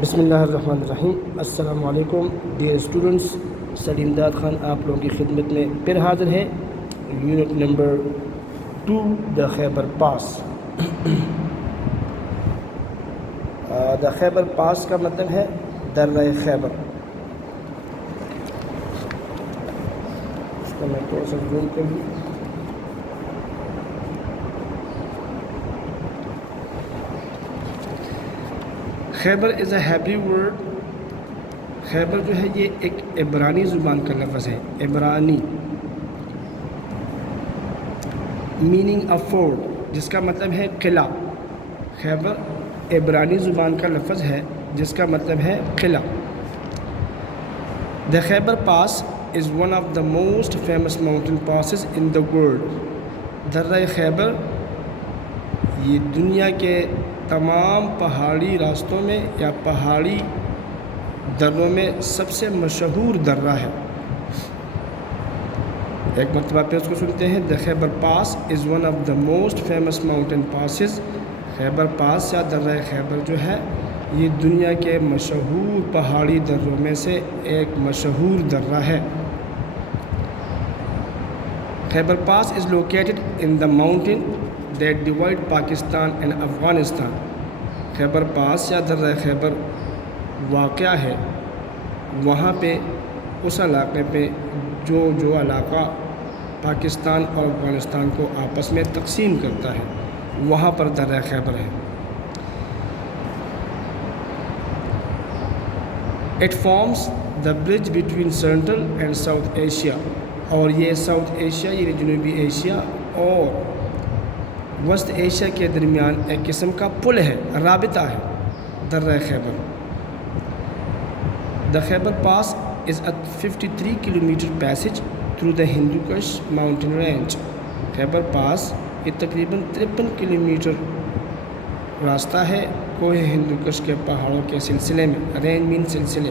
بسم اللہ الرحمن الرحیم۔ السلام علیکم ڈیئر اسٹوڈنٹس، سلیم داد خان آپ لوگوں کی خدمت میں پھر حاضر ہے۔ یونٹ نمبر 2 دا خیبر پاس۔ دا خیبر پاس کا مطلب ہے درہ خیبر۔ اس کو میں تھوڑا سا زوم کر دوں۔ خیبر از اے ہیبریو ورڈ۔ خیبر جو ہے یہ ایک عبرانی زبان کا لفظ ہے، عبرانی، میننگ اے فورٹ، جس کا مطلب ہے قلعہ۔ خیبر عبرانی زبان کا لفظ ہے جس کا مطلب ہے قلعہ۔ The Khyber Pass is one of the most famous mountain passes in the world۔ درہ خیبر یہ دنیا کے تمام پہاڑی راستوں میں یا پہاڑی دروں میں سب سے مشہور درہ ہے۔ ایک مرتبہ پہ اس کو سنتے ہیں۔ The Khyber Pass is one of the most famous mountain passes۔ Khyber pass یا درہ خیبر جو ہے یہ دنیا کے مشہور پہاڑی دروں میں سے ایک مشہور درہ ہے۔ خیبر پاس is located in the mountain that divide Pakistan and Afghanistan۔ Khyber pass یا درہ خیبر واقع ہے وہاں پہ، اس علاقے پہ جو علاقہ پاکستان اور افغانستان کو آپس میں تقسیم کرتا ہے، وہاں پر درہ خیبر ہے۔ It forms the bridge between Central and South Asia۔ اور یہ ساؤتھ ایشیا یعنی جنوبی ایشیا اور وسط ایشیا کے درمیان ایک قسم کا پل ہے، رابطہ ہے درہ خیبر۔ The Khyber Pass is a 53 kilometer passage through the Hindu Kush mountain range۔ خیبر پاس یہ تقریباً 53 کلومیٹر راستہ ہے کوہ ہندو کش کے پہاڑوں کے سلسلے میں، رینج مین سلسلے،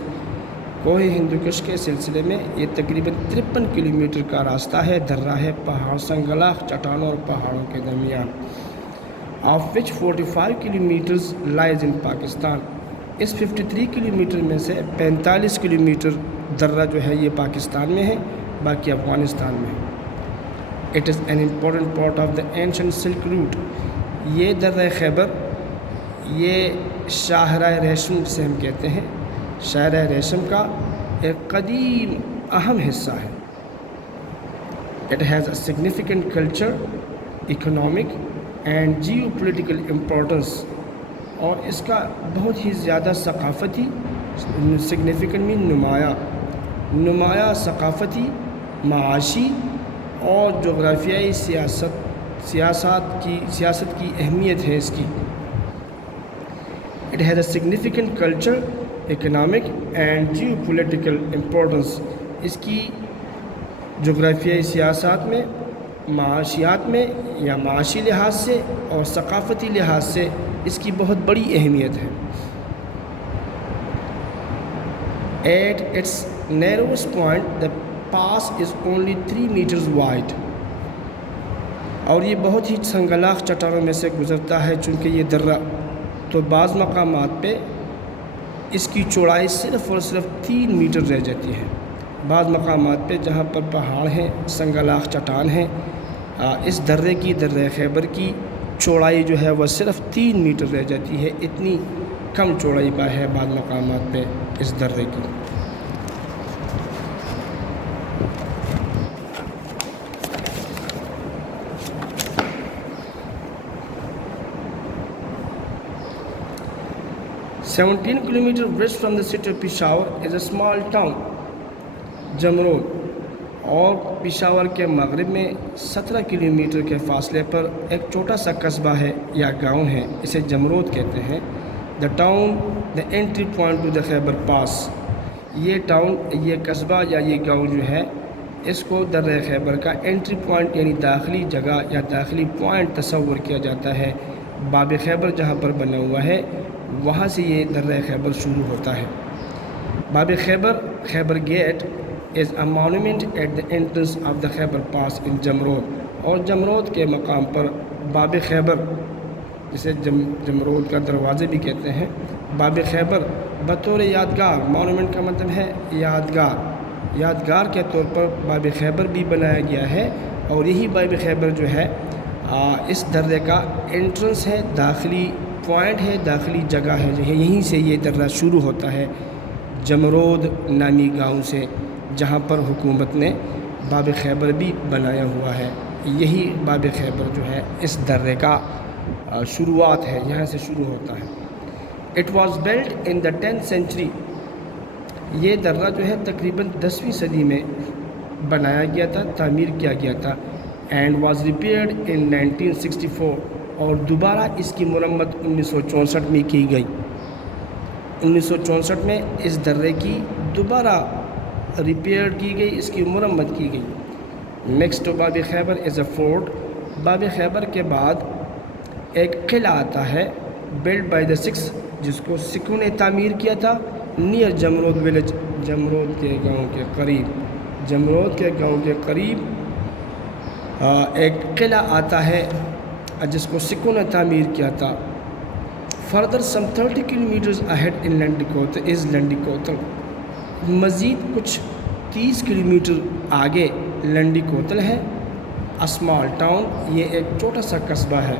کوہ ہندو کش کے سلسلے میں یہ تقریباً 53 کلومیٹر کا راستہ ہے، درہ ہے پہاڑ سنگلاخ چٹانوں اور پہاڑوں کے درمیان۔ of which 45 kilometers lies in Pakistan. اس 53 کلومیٹر میں سے 45 کلومیٹر درہ جو ہے یہ پاکستان میں ہے، باقی افغانستان میں ہے۔ It is an important part of the ancient Silk Route۔ یہ درہ خیبر یہ شاہراہ ریشم جسے ہم کہتے ہیں، شاہراہ ریشم کا ایک قدیم اہم حصہ ہے۔ It has a significant culture, economic and geopolitical importance۔ اور اس کا بہت ہی زیادہ ثقافتی، significant میں نمایاں ثقافتی، معاشی اور جغرافیائی سیاست کی اہمیت ہے اس کی۔ It has a significant culture, economic and geopolitical importance۔ اس کی جغرافیائی سیاست میں، معاشیات میں یا معاشی لحاظ سے اور ثقافتی لحاظ سے اس کی بہت بڑی اہمیت ہے۔ At its narrowest point, the pass is only 3 meters wide۔ اور یہ بہت ہی سنگلاخ چٹانوں میں سے گزرتا ہے چونکہ یہ درہ، تو بعض مقامات پہ اس کی چوڑائی صرف اور صرف 3 میٹر رہ جاتی ہے۔ بعض مقامات پہ جہاں پر پہاڑ ہیں، سنگلاخ چٹان ہیں، اس درہ خیبر کی چوڑائی جو ہے وہ صرف 3 میٹر رہ جاتی ہے۔ اتنی کم چوڑائی پا ہے بعض مقامات پہ اس درہ کی۔ "17 kilometers west from the city of Peshawar is a small town Jamrud. اور پشاور کے مغرب میں 17 کلومیٹر کے فاصلے پر ایک چھوٹا سا قصبہ ہے یا گاؤں ہے، اسے جمرود کہتے ہیں۔ The town, the entry point to the Khyber Pass۔ یہ ٹاؤن، یہ قصبہ یا یہ گاؤں جو ہے اس کو درہ خیبر کا انٹری پوائنٹ یعنی داخلی جگہ یا داخلی پوائنٹ تصور کیا جاتا ہے۔ باب خیبر جہاں پر بنا ہوا ہے وہاں سے یہ درہ خیبر شروع ہوتا ہے۔ باب خیبر، خیبر get is a monument at the entrance of the Khyber Pass in Jamrud. اور جمرود کے مقام پر باب خیبر جسے جمرود کا دروازے بھی کہتے ہیں. باب خیبر بطور یادگار، مونومنٹ کا مطلب ہے یادگار کے طور پر باب خیبر بھی بنایا گیا ہے. اور یہی باب خیبر جو ہے اس درے کا انٹرنس ہے، داخلی پوائنٹ ہے، داخلی جگہ ہے جو ہے. یہیں سے یہ درہ شروع ہوتا ہے جمرود نامی گاؤں سے، جہاں پر حکومت نے باب خیبر بھی بنایا ہوا ہے. یہی باب خیبر جو ہے اس درے کا شروعات ہے، یہاں سے شروع ہوتا ہے. It was built in the 10th century. یہ درہ جو ہے تقریباً 10ویں صدی میں بنایا گیا تھا، تعمیر کیا گیا تھا. اینڈ واز ریپیئرڈ ان 1964. اور دوبارہ اس کی مرمت 1964 میں کی گئی. 1964 میں اس درے کی دوبارہ ریپیئر کی گئی، اس کی مرمت کی گئی. نیکسٹ باب خیبر از اے فورٹ. باب خیبر کے بعد ایک قلعہ آتا ہے، بلڈ بائی دا سکس، جس کو سکھوں نے تعمیر کیا تھا، نیئر جمرود ولیج، جمرود کے گاؤں کے قریب. ایک قلعہ آتا ہے جس کو سکھوں نے تعمیر کیا تھا. Further some 30 kilometers ahead in لنڈی کوتل. مزید کچھ 30 کلومیٹر آگے لنڈی کوتل ہے. اسمال ٹاؤن، یہ ایک چھوٹا سا قصبہ ہے.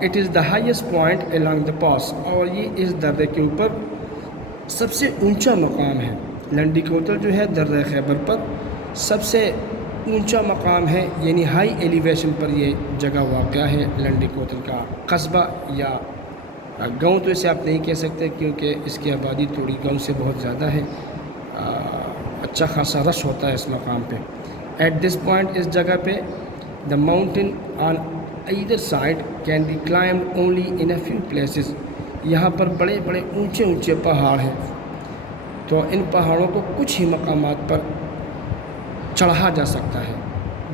It is the highest point along the pass. اور یہ اس درے کے اوپر سب سے اونچا مقام ہے. لنڈی کوتل جو ہے درہ خیبر پر سب سے اونچا مقام ہے، یعنی ہائی ایلیویشن پر یہ جگہ واقع ہے. لنڈی کوتل کا قصبہ یا گاؤں تو اسے آپ نہیں کہہ سکتے کیونکہ اس کی آبادی تھوڑی گاؤں سے بہت زیادہ ہے. اچھا خاصا رش ہوتا ہے اس مقام پہ. ایٹ دس پوائنٹ، اس جگہ پہ the mountain on either side can be climbed only in a few places. یہاں پر بڑے بڑے اونچے پہاڑ ہیں، تو ان پہاڑوں کو کچھ ہی مقامات پر چڑھا جا سکتا ہے.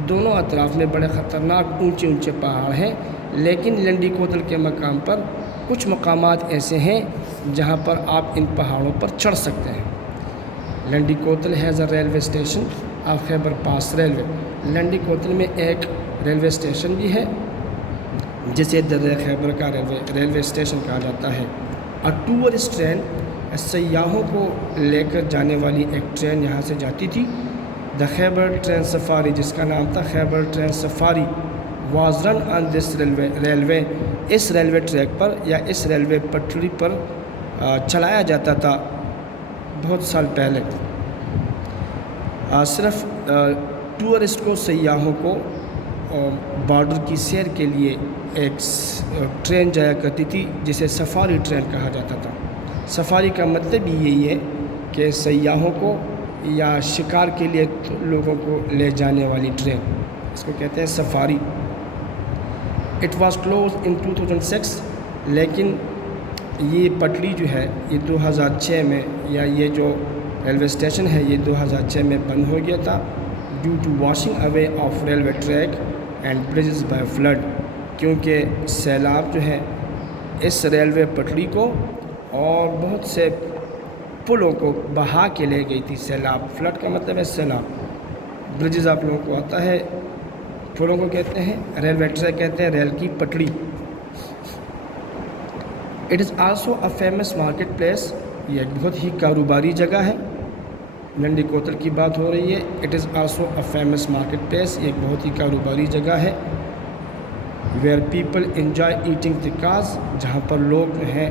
دونوں اطراف میں بڑے خطرناک اونچے پہاڑ ہیں، لیکن لنڈی کوتل کے مقام پر کچھ مقامات ایسے ہیں جہاں پر آپ ان پہاڑوں پر چڑھ سکتے ہیں. Landi Kotal has a railway station of Khyber pass railway. Landi Kotal میں ایک ریلوے اسٹیشن بھی ہے جسے درہ خیبر کا ریلوے اسٹیشن کہا جاتا ہے. ٹورسٹ ٹرین، سیاحوں کو لے کر جانے والی ایک ٹرین یہاں سے جاتی تھی. دا خیبر ٹرین سفاری، جس کا نام تھا Khyber train safari, was run on this railway. اس ریلوے ٹریک پر یا اس ریلوے پٹری پر چلایا جاتا تھا بہت سال پہلے. صرف ٹورسٹ کو، سیاحوں کو بارڈر کی سیر کے لیے ایک ٹرین جایا کرتی تھی جسے سفاری ٹرین کہا جاتا تھا. سفاری کا مطلب ہی یہی ہے کہ سیاحوں کو یا شکار کے لیے لوگوں کو لے جانے والی ٹرین، اس کو کہتے ہیں سفاری. اٹ واز کلوز ان 2006. لیکن یہ پٹری جو ہے یہ 2006 میں، یا یہ جو ریلوے اسٹیشن ہے یہ 2006 میں بند ہو گیا تھا due to washing away of railway track and bridges by flood. کیونکہ سیلاب جو ہے اس ریلوے پٹری کو اور بہت سے پلوں کو بہا کے لے گئی تھی. سیلاب، فلڈ کا مطلب ہے سیلاب. بریجز آپ لوگوں کو آتا ہے، پلوں کو کہتے ہیں، ریلوے ٹریک کہتے ہیں ریل کی پٹڑی. It is also a famous market place. یہ ایک بہت ہی کاروباری جگہ ہے. لنڈی کوتل کی بات ہو رہی ہے. It is also a famous market place. یہ ایک بہت ہی کاروباری جگہ ہے. ویئر پیپل انجوائے ایٹنگ تکاز، جہاں پر لوگ جو ہیں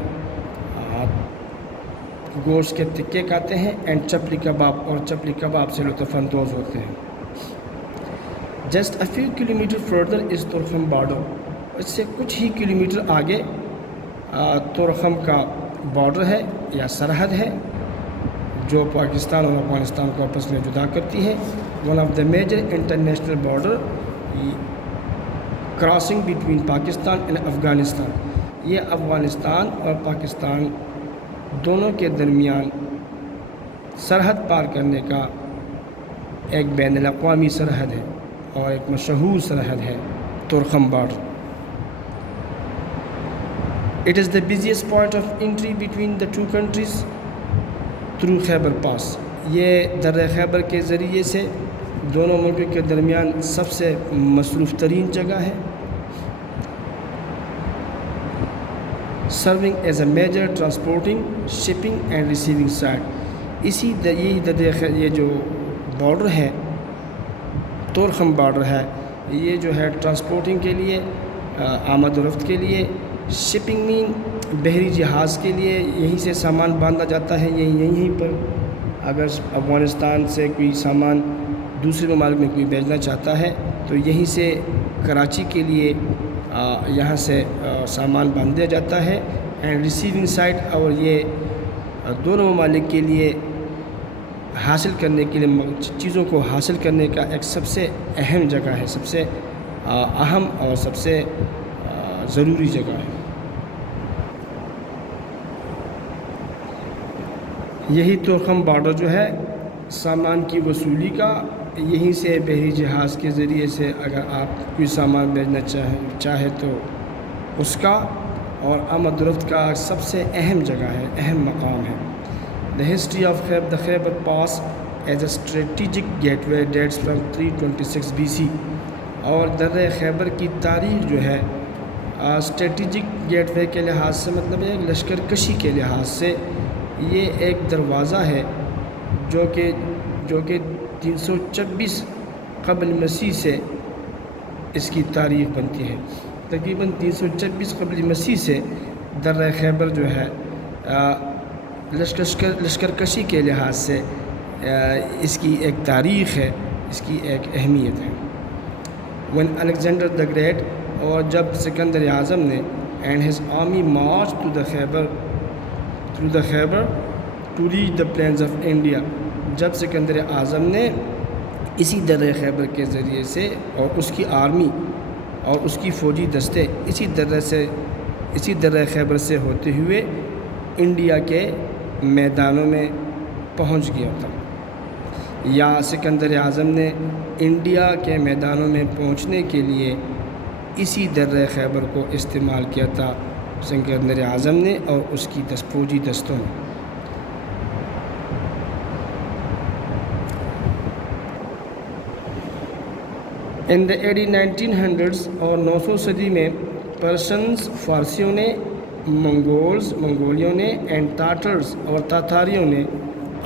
گوشت کے تکے کھاتے ہیں. اینڈ چپلی کباب، اور چپلی کباب سے لطف اندوز ہوتے ہیں. Just a few kilometre further is Torkham border. اس سے کچھ ہی کلومیٹر آگے تورخم کا بارڈر ہے یا سرحد ہے جو پاکستان اور افغانستان کو آپس میں جدا کرتی ہے. One of the major international border crossing between Pakistan and Afghanistan. یہ افغانستان اور پاکستان دونوں کے درمیان سرحد پار کرنے کا ایک بین الاقوامی سرحد ہے اور ایک مشہور سرحد ہے Torkham border. It is the busiest point of entry between the two countries through Khyber Pass. یہ درہ خیبر کے ذریعے سے دونوں ملکوں کے درمیان سب سے مصروف ترین جگہ ہے. serving as a major transporting, shipping and receiving site. یہ جو بارڈر ہے طورخم بارڈر ہے، یہ جو ہے ٹرانسپورٹنگ کے لیے، آمد و رفت کے لیے، شپنگ مین بحری جہاز کے لیے یہیں سے سامان باندھا جاتا ہے، یہیں پر اگر افغانستان سے کوئی سامان دوسرے ممالک میں کوئی بھیجنا چاہتا ہے تو یہیں سے کراچی کے لیے یہاں سے سامان باندھ دیا جاتا ہے. اینڈ ریسیونگ سائٹ، اور یہ دونوں ممالک کے لیے حاصل کرنے کے لیے، چیزوں کو حاصل کرنے کا ایک سب سے اہم جگہ ہے، سب سے اہم اور سب سے ضروری جگہ ہے. یہی طورخم بارڈر جو ہے سامان کی وصولی کا، یہیں سے بحری جہاز کے ذریعے سے اگر آپ کوئی سامان بھیجنا چاہے تو اس کا، اور آمد و رفت کا سب سے اہم جگہ ہے، اہم مقام ہے. The history of the Khyber Pass as a strategic gateway dates from 326 BC. اور درہ خیبر کی تاریخ جو ہے اسٹریٹجک گیٹ وے کے لحاظ سے، مطلب ہے لشکر کشی کے لحاظ سے یہ ایک دروازہ ہے جو کہ 326 قبل مسیح سے اس کی تاریخ بنتی ہے. تقریباً 326 قبل مسیح سے درہ خیبر جو ہے لشکر کشی کے لحاظ سے اس کی ایک تاریخ ہے، اس کی ایک اہمیت ہے. when Alexander the Great، اور جب سکندر اعظم نے and his army marched to the Khyber to reach the plains of India، جب سکندر اعظم نے اسی درہ خیبر کے ذریعے سے اور اس کی آرمی اور اس کی فوجی دستے اسی درہ خیبر سے ہوتے ہوئے انڈیا کے میدانوں میں پہنچ گیا تھا، یا سکندر اعظم نے انڈیا کے میدانوں میں پہنچنے کے لیے اسی درہ خیبر کو استعمال کیا تھا سکندر اعظم نے اور اس کی فوجی دستوں نے. ان the early 1900s اور 900 صدی میں پرشنز، فارسیوں نے، منگولیوں نے اینڈ تاترز اور تاتاریوں نے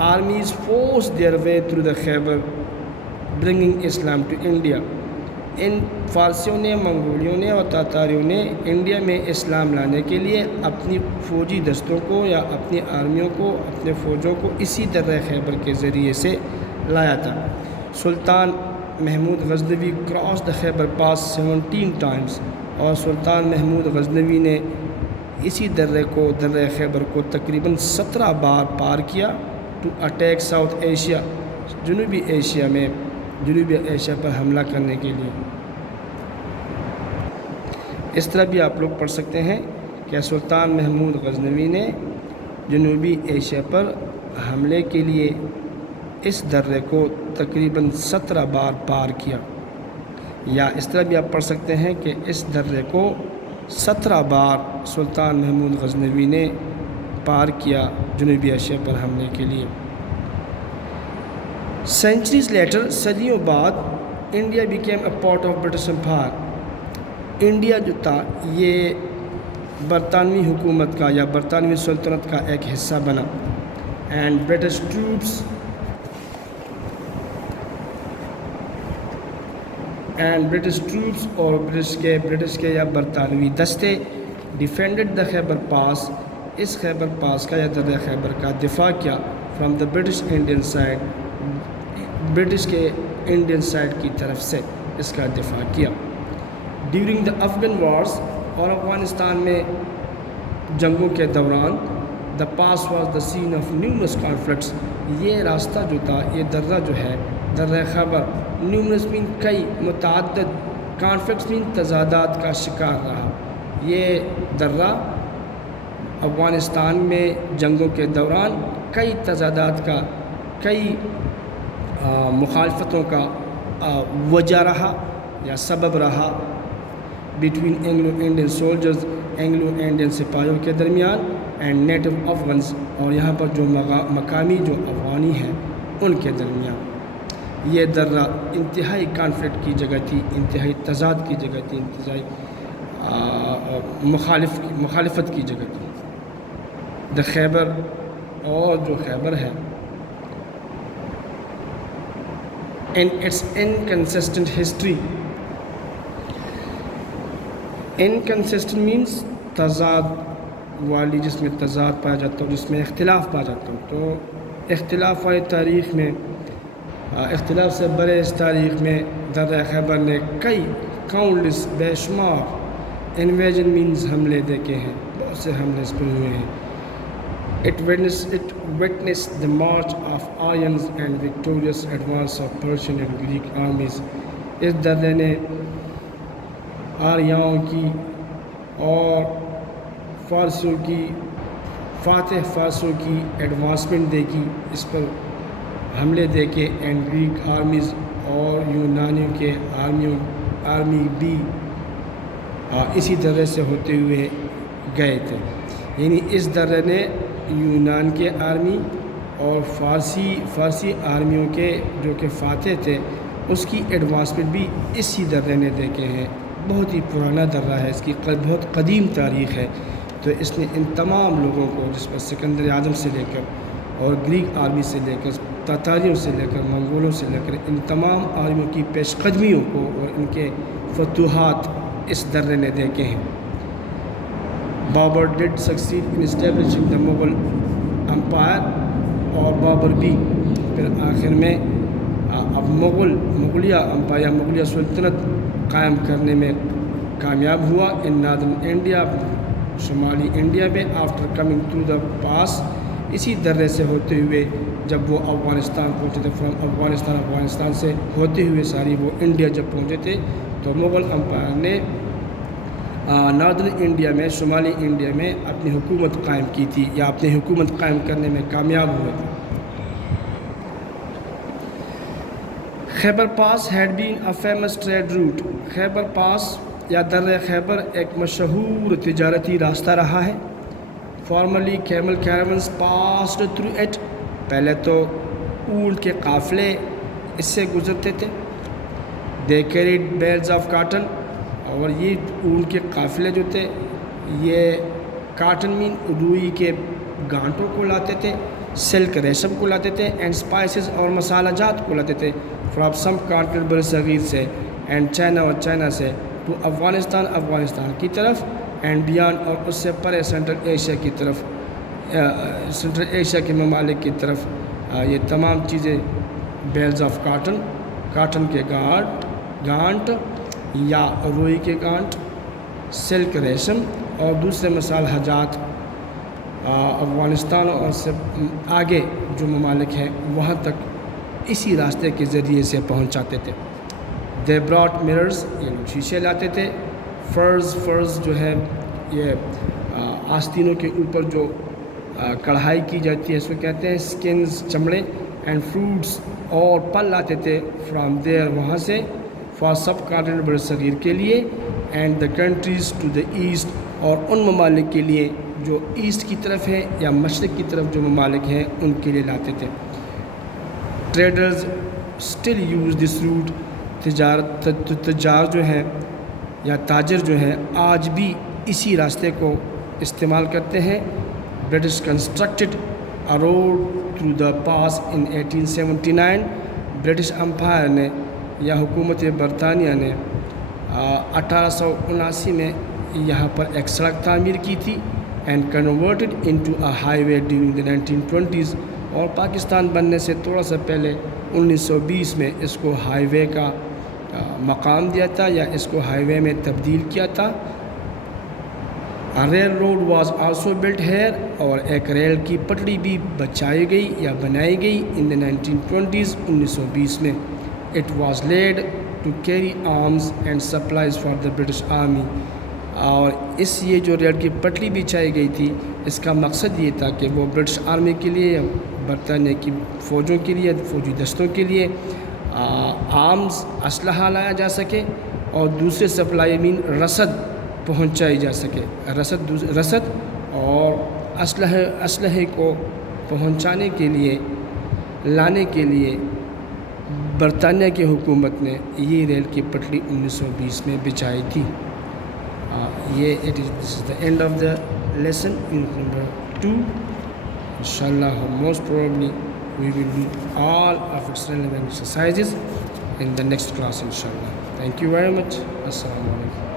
armies forced their way through the Khyber bringing Islam to India. ان فارسیوں نے، منگولیوں نے اور تاتاریوں نے انڈیا میں اسلام لانے کے لیے اپنی فوجی دستوں کو یا اپنی آرمیوں کو، اپنے فوجوں کو اسی درہ خیبر کے ذریعے سے لایا تھا. Sultan Mahmud Ghaznavi cross the Khyber pass 17 times، اور سلطان محمود غزنوی نے اسی درہ خیبر کو تقریباً 17 بار پار کیا ٹو اٹیک ساؤتھ ایشیا، جنوبی ایشیا پر حملہ کرنے کے لیے. اس طرح بھی آپ لوگ پڑھ سکتے ہیں کہ سلطان محمود غزنوی نے جنوبی ایشیا پر حملے کے لیے اس درے کو تقریباً 17 بار پار کیا، یا اس طرح بھی آپ پڑھ سکتے ہیں کہ اس درے کو 17 بار سلطان محمود غزنوی نے پار کیا جنوبی ایشیا پر حملے کے لیے. سینچریز لیٹر، صدیوں بعد India became a part of British umpire. India جو تھا یہ برطانوی حکومت کا یا برطانوی سلطنت کا ایک حصہ بنا. اینڈ برٹش ٹروپس اور برٹش کے یا برطانوی دستے ڈیفینڈڈ دا خیبر پاس، اس خیبر پاس کا یا درہ خیبر کا دفاع کیا from the British Indian side, British کے انڈین سائڈ کی طرف سے اس کا دفاع کیا. ڈیورنگ دا افغان وارز، اور افغانستان میں جنگوں کے دوران the pass was the scene of numerous conflicts, یہ راستہ جو تھا، یہ درہ جو ہے درہ خیبر، نیومرس مین کئی، متعدد، کانفلکٹس مین تضادات کا شکار رہا. یہ درہ افغانستان میں جنگوں کے دوران کئی تضادات کا، کئی مخالفتوں کا وجہ رہا یا سبب رہا between Anglo Indian soldiers, Anglo Indian سپاہیوں کے درمیان، اینڈ نیٹو افغانز، اور یہاں پر جو مقامی جو افغانی ہیں ان کے درمیان. یہ درہ انتہائی کانفلکٹ کی جگہ تھی، انتہائی تضاد کی جگہ تھی، انتہائی مخالفت کی جگہ کی. دا خیبر اور جو خیبر ہے in its inconsistent history. Inconsistent means تضاد والی, جس میں تضاد پایا جاتا ہو, جس میں اختلاف پایا جاتا ہو. تو اختلاف والی تاریخ میں, اختلاف سے بڑے اس تاریخ میں درہ خیبر نے کئی کاؤنٹلیس بے شمار انویژن مینز حملے دیکھے ہیں, بہت سے حملے اس پر ہوئے ہیں. It witnessed the march of Aryans and victorious advance of Persian and Greek armies. اس درے نے آریاؤں کی اور فارسیوں کی, فاتح فارسوں کی ایڈوانسمنٹ دیکھی, اس پر حملے دیکھے, اینڈ گریک آرمیز اور یونانیوں کے آرمی بھی اسی درے سے ہوتے ہوئے گئے تھے. یعنی اس درے نے یونان کے آرمی اور فارسی آرمیوں کے جو کہ فاتح تھے اس کی ایڈوانسمنٹ بھی اسی درے نے دیکھے ہیں. بہت ہی پرانا درہ ہے, اس کی بہت قدیم تاریخ ہے. تو اس نے ان تمام لوگوں کو, جس پر سکندر اعظم سے لے کر اور گریک آرمی سے لے کر, تاتاریوں سے لے کر, منگولوں سے لے کر, ان تمام آرمیوں کی پیش قدمیوں کو اور ان کے فتوحات اس درے نے دیکھے ہیں. Babur did succeed in establishing the Mughal empire, اور بابر بھی پھر آخر میں اب مغلیہ امپائر یا مغلیہ سلطنت قائم کرنے میں کامیاب ہوا. ان نادرن انڈیا, شمالی انڈیا میں, آفٹر کمنگ تھرو دا پاس, اسی درے سے ہوتے ہوئے جب وہ افغانستان پہنچے تھے. فرام افغانستان سے ہوتے ہوئے ساری وہ انڈیا جب پہنچے تھے تو مغل امپائر نے ناردرن انڈیا میں, شمالی انڈیا میں اپنی حکومت قائم کی تھی, یا اپنی حکومت قائم کرنے میں کامیاب ہوئے تھے. Khyber pass had been a famous trade route. Khyber pass یا درہ خیبر ایک مشہور تجارتی راستہ رہا ہے. Formerly camel caravans passed through it. پہلے تو اونٹ کے قافلے اس سے گزرتے تھے. They carried bales of cotton, اور یہ اونٹ کے قافلے جو تھے یہ کاٹن مین روئی کے گانٹوں کو لاتے تھے, سلک ریشم کو لاتے تھے, اینڈ اسپائسز اور مسالہ جات کو لاتے تھے فرام سم کانٹیننٹ برصغیر سے, اینڈ چائنا اور چائنا سے, ٹو افغانستان کی طرف, اینڈ بیان اور اس سے پرے سینٹرل ایشیا کی طرف, سینٹرل ایشیا کے ممالک کی طرف. یہ تمام چیزیں بیلز آف کاٹن کے گانٹ یا روئی کے گانٹ, سلک ریشم اور دوسرے مسالہ جات افغانستان اور سے آگے جو ممالک ہیں وہاں تک اسی راستے کے ذریعے سے پہنچاتے تھے. دے براٹ مررز, یہ لوگ شیشے لاتے تھے. فرز جو ہے یہ آستینوں کے اوپر جو کڑھائی کی جاتی ہے اس کو کہتے ہیں اسکنز, چمڑے. اینڈ فروٹس, اور پھل لاتے تھے فرام دیئر, وہاں سے, فار سب کانٹیننٹ برصغیر کے لیے, and the countries to the east, اور ان ممالک کے لیے جو ایسٹ کی طرف ہیں یا مشرق کی طرف جو ممالک ہیں ان کے لیے لاتے تھے. Traders still use this route. تجار جو ہیں یا تاجر جو ہیں آج بھی اسی راستے کو استعمال کرتے ہیں. British constructed a road through the pass in 1879. British umpire نے یا حکومت برطانیہ نے 1879 میں یہاں پر ایک سڑک تعمیر کی تھی, and converted into a high way during the 1920s. اور پاکستان بننے سے تھوڑا سا پہلے 1920 میں اس کو ہائی وے کا مقام دیا تھا, یا اس کو ہائی وے میں تبدیل کیا تھا. Railroad was also built here, اور ایک ریل کی پٹڑی بھی بچائی گئی یا بنائی گئی ان دا 1920s, 1920 میں. It was led to carry arms and supplies for the British army. اور اس یہ جو ریل کی پٹڑی بچھائی گئی تھی اس کا مقصد یہ تھا کہ وہ برٹش آرمی کے لیے, برطانیہ کی فوجوں کے لیے, فوجی دستوں کے لیے آرمز, اسلحہ لایا جا سکے, اور دوسرے سپلائی مین رسد پہنچائی جا سکے. رسد اور اسلحے کو پہنچانے کے لیے, لانے کے لیے برطانیہ کی حکومت نے یہ ریل کی پٹڑی 1920 میں بچھائی تھی. This is the end of the lesson, unit number 2. Inshallah, most probably we will do all of its relevant exercises in the next class, inshallah. Thank you very much. Assalamu alaikum.